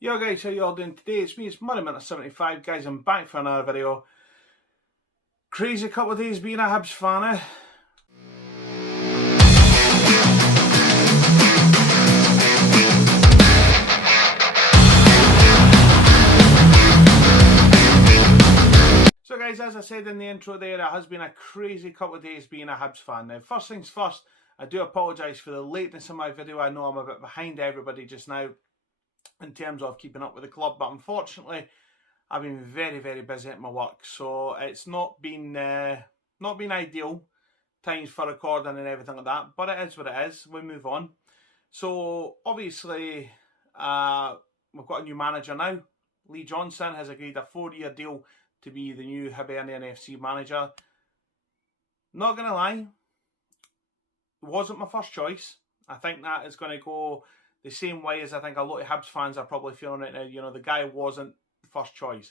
Yo guys, how you all doing today? It's me, it's Money75 guys. I'm back for another video. Crazy couple of days being a Hibs fan, eh? So guys, as I said in the intro there, it has been a crazy couple of days being a Hibs fan. Now, first things first, I do apologise for the lateness of my video. I know I'm a bit behind everybody just now in terms of keeping up with the club, but unfortunately I've been very, very busy at my work, so it's not been ideal times for recording and everything like that, but it is what it is. We move on. So obviously we've got a new manager now. Lee Johnson has agreed a 4-year deal to be the new Hibby FC manager. Not gonna lie, it wasn't my first choice. I think that is going to go the same way as I think a lot of Hibs fans are probably feeling right now. You know, the guy wasn't the first choice.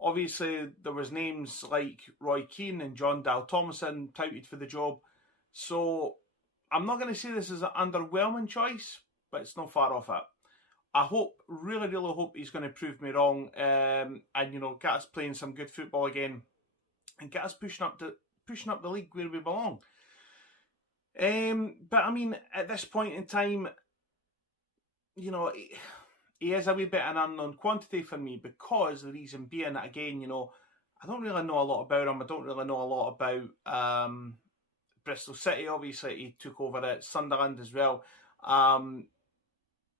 Obviously, there was names like Roy Keane and John Dal Thomason touted for the job. So I'm not going to say this is an underwhelming choice, but it's not far off it. I hope, really, really hope he's going to prove me wrong, and you know, get us playing some good football again, and get us pushing up the league where we belong. But I mean, at this point in time, you know, he is a wee bit an unknown quantity for me, because the reason being that, again, you know, I don't really know a lot about him. I don't really know a lot about Bristol City. Obviously, he took over at Sunderland as well.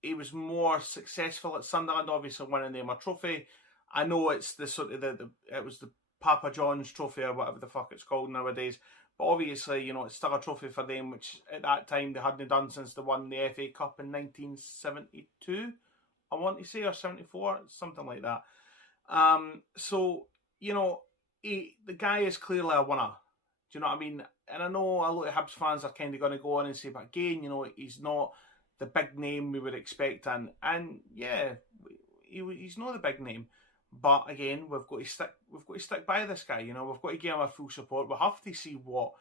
He was more successful at Sunderland, obviously winning them a trophy. I know it's the sort of it was the Papa John's trophy or whatever the fuck it's called nowadays. But obviously, you know, it's still a trophy for them, which at that time they hadn't done since they won the FA Cup in 1972, I want to say, or 74, something like that. So, you know, the guy is clearly a winner. Do you know what I mean? And I know a lot of Hibs fans are kind of going to go on and say, but again, you know, he's not the big name we would expect. And yeah, he's not the big name. But again, we've got to stick by this guy. You know, we've got to give him our full support. We have to see what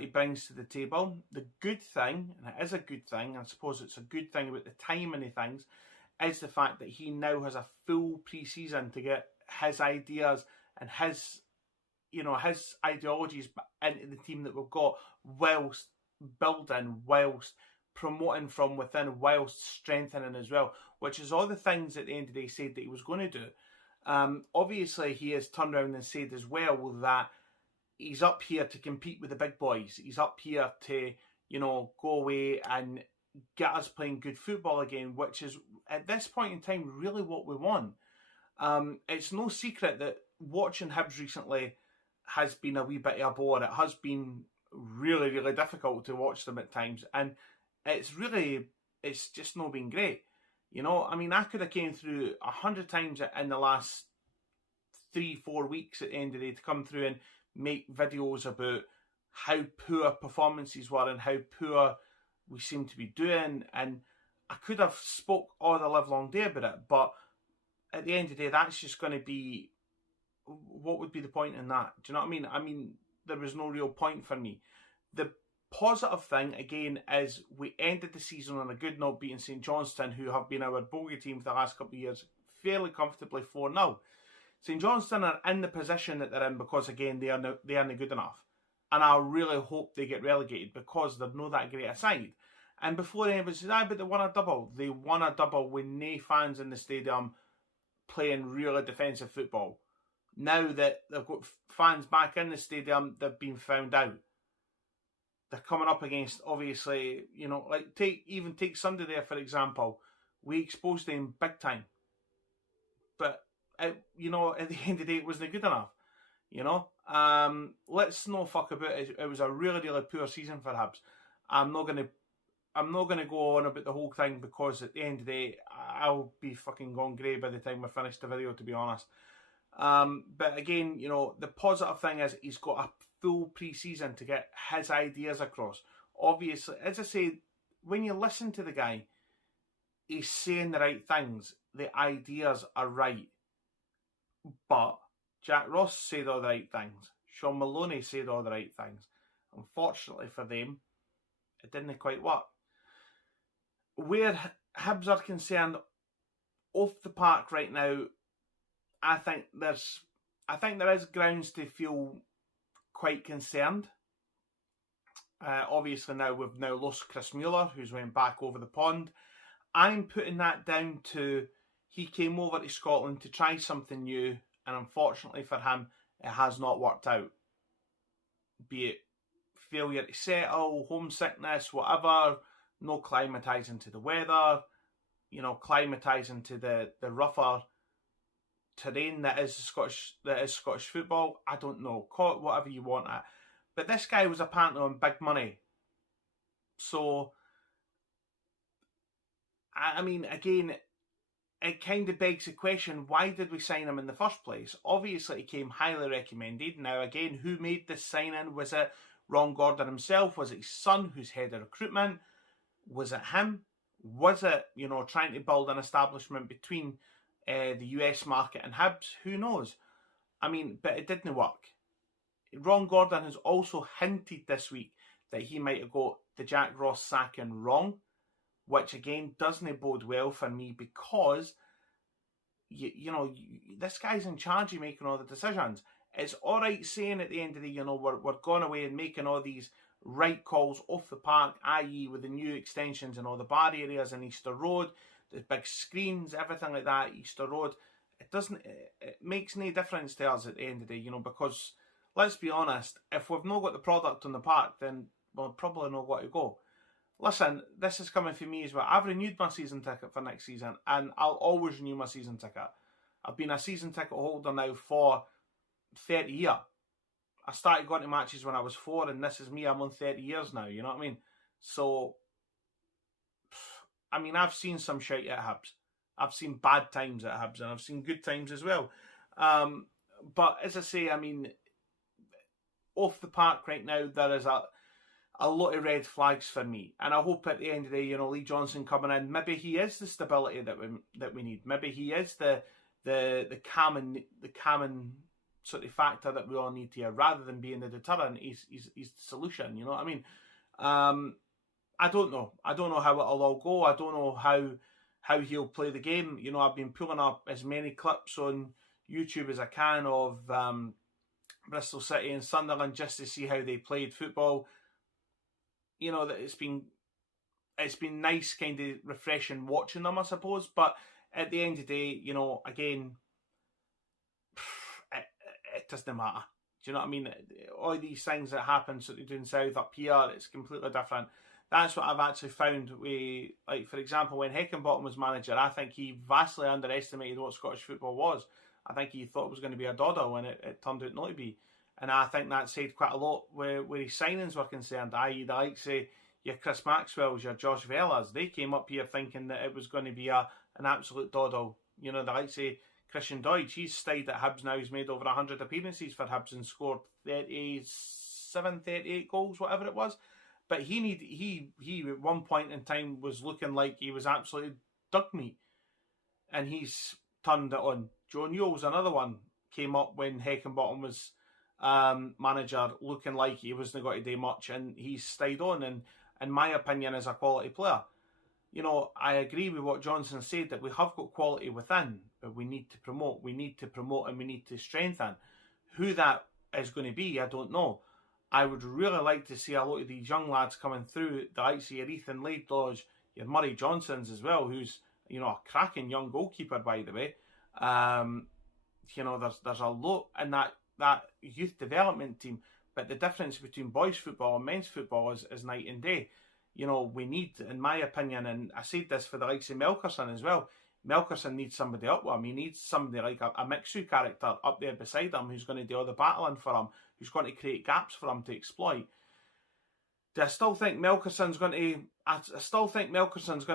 he brings to the table. The good thing, and it is a good thing, I suppose it's a good thing about the timing of things, is the fact that he now has a full pre-season to get his ideas and his ideologies into the team that we've got, whilst building, whilst promoting from within, whilst strengthening as well, which is all the things at the end of the day said that he was going to do. Obviously, he has turned around and said as well that he's up here to compete with the big boys. He's up here to, you know, go away and get us playing good football again, which is, at this point in time, really what we want. It's no secret that watching Hibs recently has been a wee bit of a bore. It has been really, really difficult to watch them at times, and it's just not been great. You know, I mean, I could have came through 100 times in the last 3-4 weeks at the end of the day to come through and make videos about how poor performances were and how poor we seem to be doing. And I could have spoke all the live long day about it, but at the end of the day, that's just going to be, what would be the point in that? Do you know what I mean? I mean, there was no real point for me. The positive thing, again, is we ended the season on a good note, beating St Johnstone, who have been our bogey team for the last couple of years, fairly comfortably 4-0. St Johnstone are in the position that they're in because, again, they aren't good enough. And I really hope they get relegated, because they're not that great a side. And before anybody says, but they won a double. They won a double with no fans in the stadium playing really defensive football. Now that they've got fans back in the stadium, they've been found out. They're coming up against, obviously, you know, like take Sunday there, for example. We exposed them big time. But, you know, at the end of the day, it wasn't good enough. You know? Let's not fuck about it. It was a really, really poor season for Hibs. I'm not gonna go on about the whole thing, because at the end of the day, I'll be fucking gone grey by the time we finish the video, to be honest. But again, you know, the positive thing is he's got a full pre-season to get his ideas across. Obviously, as I say, when you listen to the guy, he's saying the right things. The ideas are right. But Jack Ross said all the right things. Sean Maloney said all the right things. Unfortunately for them, it didn't quite work. Where Hibs are concerned, off the park right now, I think there is grounds to feel quite concerned. Obviously now we've lost Chris Mueller, who's went back over the pond. I'm putting that down to he came over to Scotland to try something new, and unfortunately for him, it has not worked out. Be it failure to settle, homesickness, whatever, no climatising to the weather, climatising to the rougher terrain that is Scottish football. I don't know. Call it whatever you want it. But this guy was apparently on big money. So, I mean, again, it kind of begs the question, why did we sign him in the first place? Obviously, he came highly recommended. Now, again, who made this signing? Was it Ron Gordon himself? Was it his son, who's head of recruitment? Was it him? Was it, trying to build an establishment between the US market and Hibs? Who knows? I mean, but it didn't work. Ron Gordon has also hinted this week that he might have got the Jack Ross sacking wrong, which again doesn't bode well for me because, this guy's in charge of making all the decisions. It's all right saying at the end of the day, we're going away and making all these right calls off the park, i.e. with the new extensions and all the bar areas in Easter Road, the big screens, everything like that, Easter Road. It makes no difference to us at the end of the day, because let's be honest, if we've not got the product on the park, then we'll probably not got to go. Listen, this is coming for me as well. I've renewed my season ticket for next season, and I'll always renew my season ticket. I've been a season ticket holder now for 30 years. I started going to matches when I was 4, and this is me, I'm on 30 years now, you know what I mean? So, I mean, I've seen some shite at Hibs. I've seen bad times at Hibs, and I've seen good times as well. But as I say, I mean, off the park right now, there is a lot of red flags for me. And I hope at the end of the day, Lee Johnson coming in, maybe he is the stability that we need. Maybe he is the calming sort of factor that we all need here, rather than being the deterrent. He's the solution. You know what I mean? I don't know. I don't know how it'll all go. I don't know how he'll play the game. I've been pulling up as many clips on YouTube as I can of Bristol City and Sunderland just to see how they played football. That it's been nice, kind of refreshing watching them, I suppose. But at the end of the day, again, it doesn't matter. Do you know what I mean? All these things that happen sort of down south, up here, it's completely different. That's what I've actually found with, like, for example, when Heckingbottom was manager, I think he vastly underestimated what Scottish football was. I think he thought it was going to be a doddle, and it turned out not to be. And I think that said quite a lot where his signings were concerned, i.e. the likes of your Chris Maxwell's, your Josh Vella's. They came up here thinking that it was going to be an absolute doddle. The likes of Christian Deutsch, he's stayed at Hibs now. He's made over 100 appearances for Hibs and scored 37, 38 goals, whatever it was. But he at one point in time was looking like he was absolutely dug meat. And he's turned it on. Joe Newell's another one. Came up when Heckingbottom was manager, looking like he wasn't going to do much, and he's stayed on, and in my opinion is a quality player. I agree with what Johnson said, that we have got quality within, but we need to promote and we need to strengthen. Who that is going to be, I don't know. I would really like to see a lot of these young lads coming through, the likes of your Ethan Laidlaws, your Murray Johnsons as well, who's a cracking young goalkeeper, by the way. There's a lot in that youth development team, but the difference between boys football and men's football is night and day. We need, in my opinion, and I said this for the likes of Melkerson as well, Melkerson needs somebody up with him. He needs somebody like a Mixu character up there beside him who's going to do all the battling for him, who's going to create gaps for him to exploit. Do I still think Melkerson's going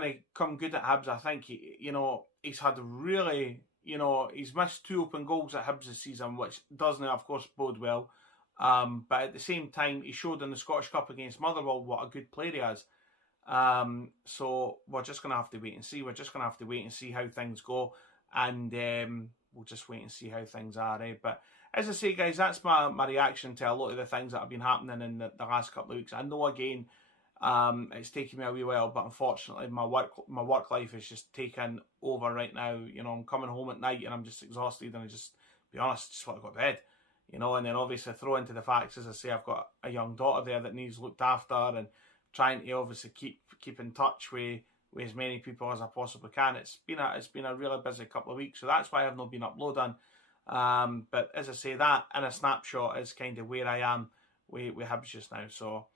to come good at Hibs? I think he's had really, he's missed 2 open goals at Hibs this season, which doesn't, of course, bode well. But at the same time, he showed in the Scottish Cup against Motherwell what a good player he is. So we're just going to have to wait and see. We're just going to have to wait and see how things go, and we'll just wait and see how things are. But as I say, guys, that's my reaction to a lot of the things that have been happening in the last couple of weeks. I know, again, It's taken me a wee while, but unfortunately my work life is just taken over right now. You know, I'm coming home at night and I'm just exhausted, and I just, be honest, just want to go to bed. You know, and then obviously throw into the facts, as I say, I've got a young daughter there that needs looked after, and trying to obviously keep in touch with as many people as I possibly can. It's been a really busy couple of weeks, so that's why I've not been uploading. But as I say, that in a snapshot is kind of where I am with Hibs just now. So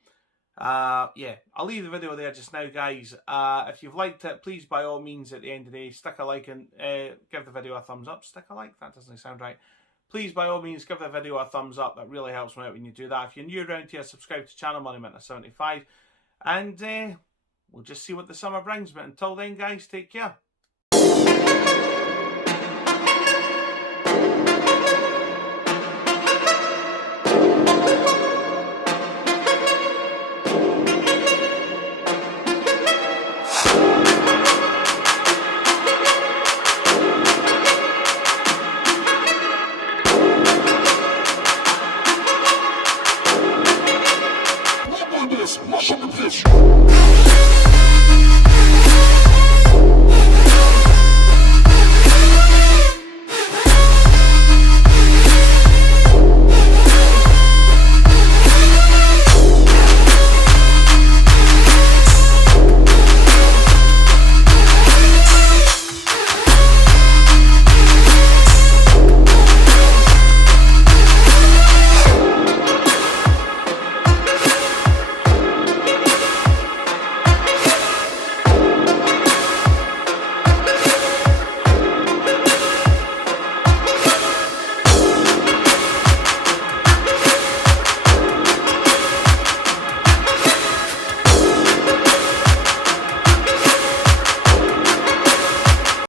yeah, I'll leave the video there just now, guys. If you've liked it, please by all means at the end of the day stick a like and give the video a thumbs up. Stick a like, that doesn't sound right. Please by all means give the video a thumbs up. That really helps me out when you do that. If you're new around here, subscribe to the channel, Moneyminute75, and we'll just see what the summer brings. But until then, guys, take care.